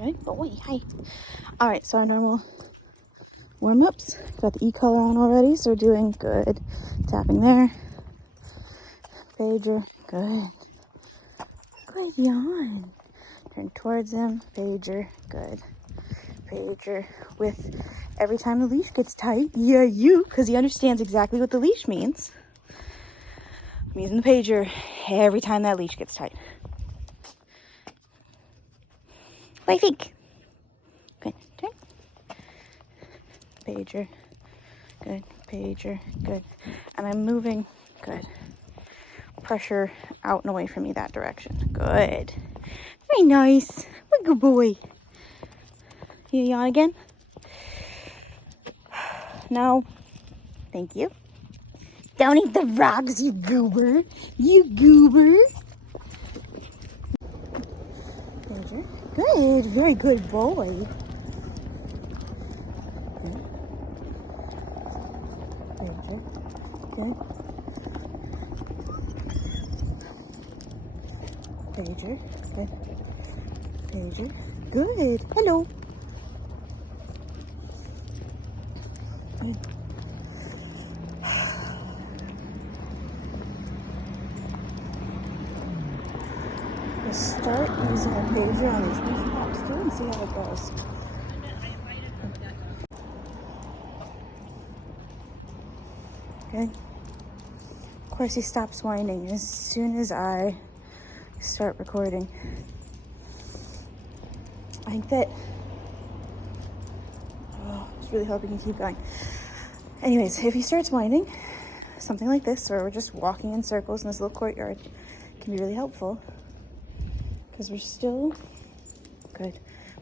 Good boy. Hi. All right, so our normal warm-ups. Got the e-collar on already, so we're doing good. Tapping there. Pager. Good. Good yawn. Turn towards him. Pager. Good. Pager with every time the leash gets tight. Yeah, because he understands exactly what the leash means. I'm using the pager every time that leash gets tight. What do you think? Good. Turn. Pager. Good. Pager. Good. And I'm moving. Good. Pressure out and away from me that direction. Good. Very nice. What a good boy. You yawn again? No. Thank you. Don't eat the rocks, you goober. You goober. Pager. Good. Very good boy. Good. Pager. Good. Pager. Good. Pager. Good. Hello. Good. We'll start using a pager on these leaf pops too and see how it goes. Good. Of course, he stops whining as soon as I start recording. I think that I was really hoping to keep going. Anyways, if he starts whining, something like this, or we're just walking in circles in this little courtyard, can be really helpful because we're still good.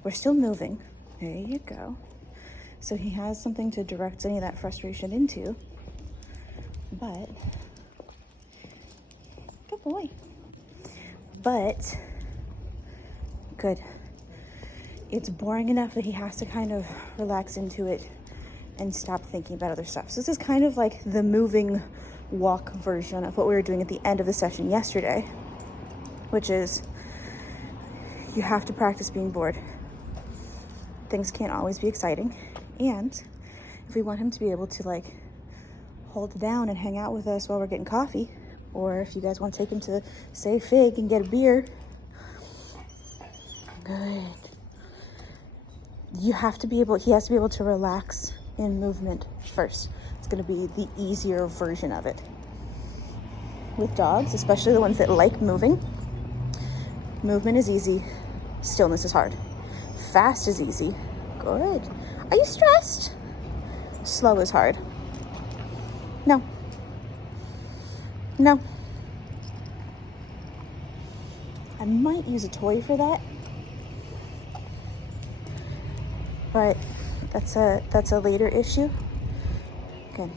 We're still moving. There you go. So he has something to direct any of that frustration into. But good boy. But good. It's boring enough that he has to kind of relax into it and stop thinking about other stuff. So this is kind of like the moving walk version of what we were doing at the end of the session yesterday, which is you have to practice being bored. Things can't always be exciting. And if we want him to be able to like hold it down and hang out with us while we're getting coffee, or if you guys want to take him to, say, Fig and get a beer, good. He has to be able to relax in movement first. It's going to be the easier version of it. With dogs, especially the ones that like moving, movement is easy, stillness is hard. Fast is easy. Good. Are you stressed? Slow is hard. No. No. I might use a toy for that. But that's a later issue. Good.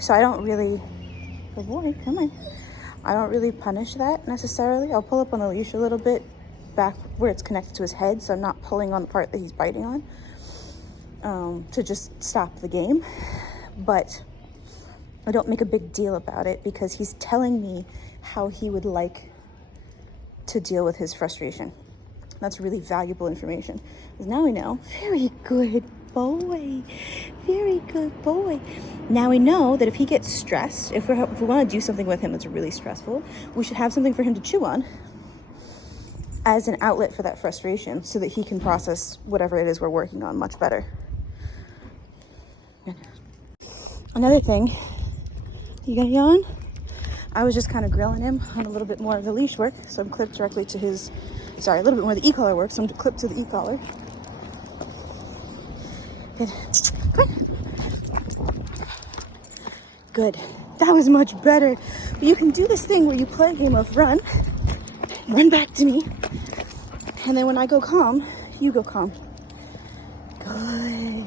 So I don't really, good boy, come on. I don't really punish that necessarily. I'll pull up on the leash a little bit back where it's connected to his head, so I'm not pulling on the part that he's biting on, to just stop the game. But I don't make a big deal about it because he's telling me how he would like to deal with his frustration. That's really valuable information. Because now we know, very good boy, very good boy. Now we know that if he gets stressed, if we want to do something with him that's really stressful, we should have something for him to chew on as an outlet for that frustration so that he can process whatever it is we're working on much better. Another thing, you gonna yawn? I was just kind of grilling him on a little bit more of the leash work, so I'm clipped directly to his, a little bit more of the e-collar work, so I'm clipped to the e-collar. Good. Good. That was much better. But you can do this thing where you play a game of run back to me, and then when I go calm, you go calm. Good.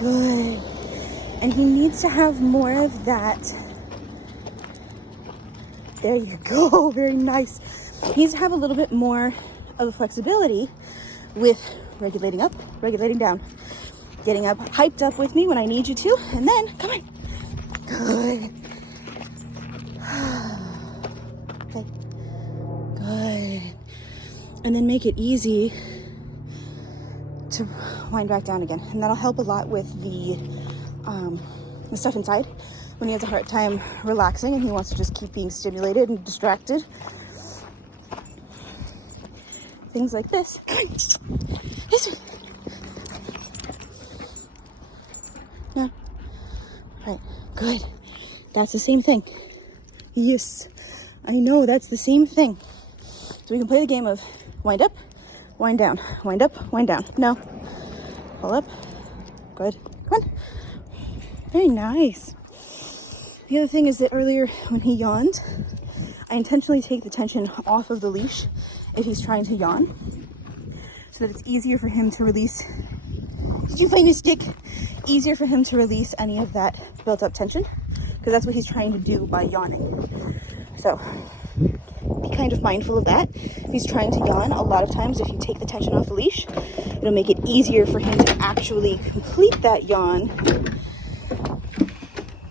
Good. And he needs to have more of that. There you go. Very nice. He needs to have a little bit more of a flexibility with regulating up, regulating down, getting up, hyped up with me when I need you to, and then come on. Good. Okay. Good. and then make it easy to wind back down again. And that'll help a lot with the stuff inside when he has a hard time relaxing and he wants to just keep being stimulated and distracted. Things like this. Yeah. Right. Good. That's the same thing. Yes. I know, that's the same thing. So we can play the game of wind up, wind down, wind up, wind down. No. Pull up. Good. Come on. Very nice. The other thing is that earlier when he yawned, I intentionally take the tension off of the leash if he's trying to yawn, so that it's easier for him to release. Did you find a stick? Easier for him to release any of that built up tension, because that's what he's trying to do by yawning. So be kind of mindful of that. If he's trying to yawn, a lot of times if you take the tension off the leash, it'll make it easier for him to actually complete that yawn.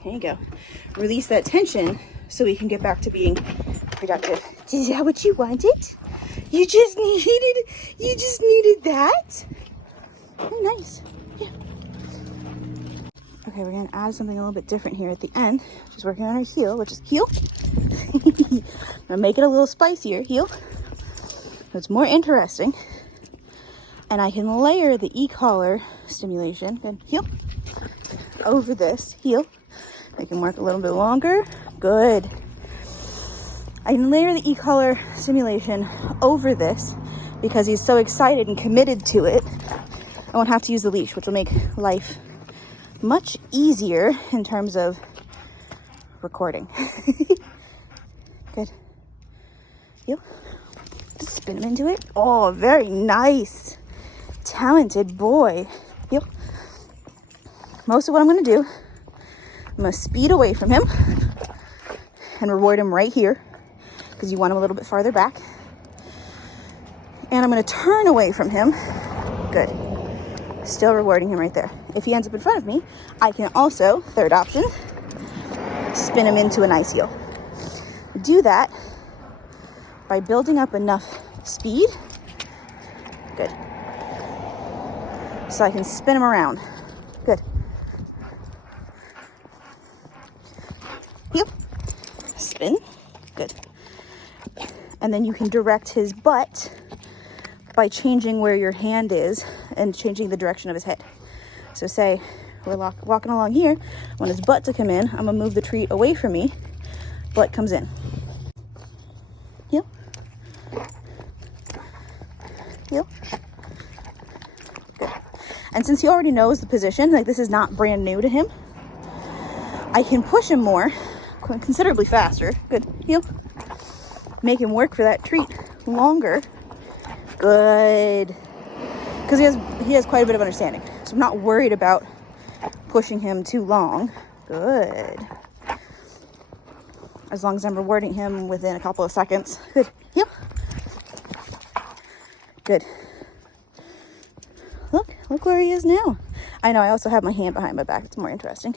There you go. Release that tension so we can get back to being productive. Is that what you wanted? You just needed that? Oh, nice. Yeah. Okay, we're gonna add something a little bit different here at the end. Just working on our heel, which is heel. I'm gonna make it a little spicier, heel. So it's more interesting. And I can layer the e-collar stimulation, good, heel, over this, heel. Make him work a little bit longer, good. I can layer the e-collar stimulation over this because he's so excited and committed to it. I won't have to use the leash, which will make life much easier in terms of recording. Good. You spin him into it. Oh, very nice. Talented boy. You. Most of what I'm going to do, I'm going to speed away from him and reward him right here, because you want him a little bit farther back. And I'm going to turn away from him. Good. Still rewarding him right there. If he ends up in front of me, I can also, third option, spin him into a nice heel. Do that by building up enough speed. Good. So I can spin him around. Good. Heel. Spin. Good. And then you can direct his butt by changing where your hand is and changing the direction of his head. So say we're walking along here, I want his butt to come in, I'm gonna move the treat away from me, butt comes in. Heel. Heel. Good. And since he already knows the position, like this is not brand new to him, I can push him more, considerably faster. Good. Heel. Make him work for that treat longer. Good. Because he has quite a bit of understanding. So I'm not worried about pushing him too long. Good. As long as I'm rewarding him within a couple of seconds. Good. Yep. Good. Look where he is now. I know, I also have my hand behind my back. It's more interesting.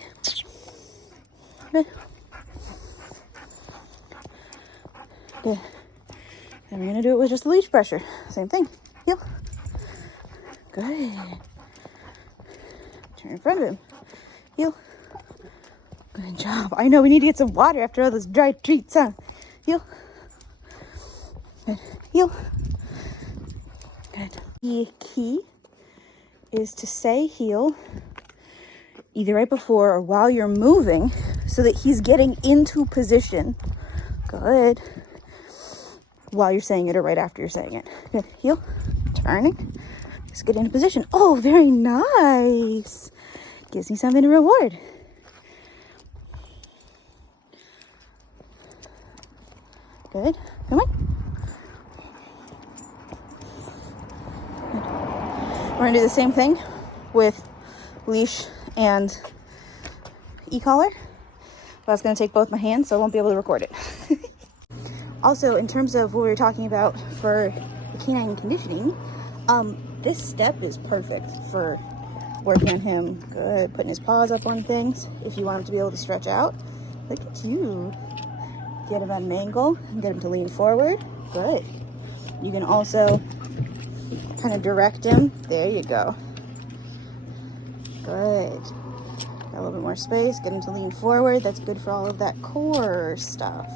Good. Good. And we're going to do it with just the leash pressure. Same thing. Yep. Good. Turn in front of him. Heel. Good job. I know we need to get some water after all those dry treats, huh? Heel. Good. Heel. Good. The key is to say heel either right before or while you're moving so that he's getting into position. Good. While you're saying it or right after you're saying it. Good. Heel. Turning. Just get into position. Oh, very nice. Gives me something to reward. Good. Come on. Good. We're going to do the same thing with leash and e-collar. That's going to take both my hands, so I won't be able to record it. Also, in terms of what we were talking about for the canine conditioning, this step is perfect for working on him. Good. Putting his paws up on things if you want him to be able to stretch out. Look at you. Get him at an angle and get him to lean forward. Good. You can also kind of direct him. There you go. Good. Got a little bit more space. Get him to lean forward. That's good for all of that core stuff.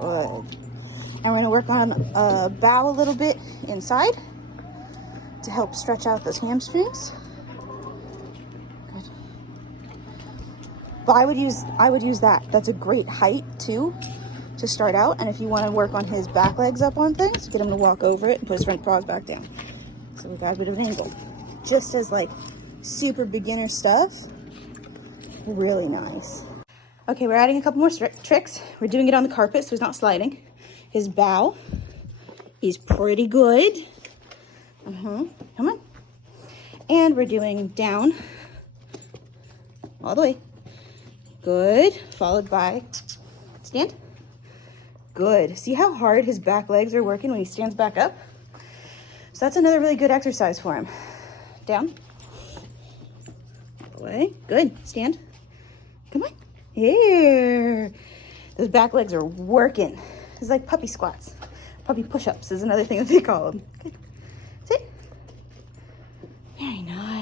Good. And we're going to work on a bow a little bit inside to help stretch out those hamstrings. Good. But I would use that. That's a great height too to start out. And if you want to work on his back legs up on things, get him to walk over it and put his front paws back down. So we got a bit of an angle. Just as like super beginner stuff. Really nice. Okay, we're adding a couple more tricks. We're doing it on the carpet so he's not sliding. His bow, he's pretty good. Come on. And we're doing down all the way. Good. Followed by stand. Good. See how hard his back legs are working when he stands back up? So that's another really good exercise for him. Down. Away. Good. Stand. Come on. Here. Those back legs are working. It's like puppy squats. Puppy push-ups is another thing that they call them. Good. Sit. Very nice.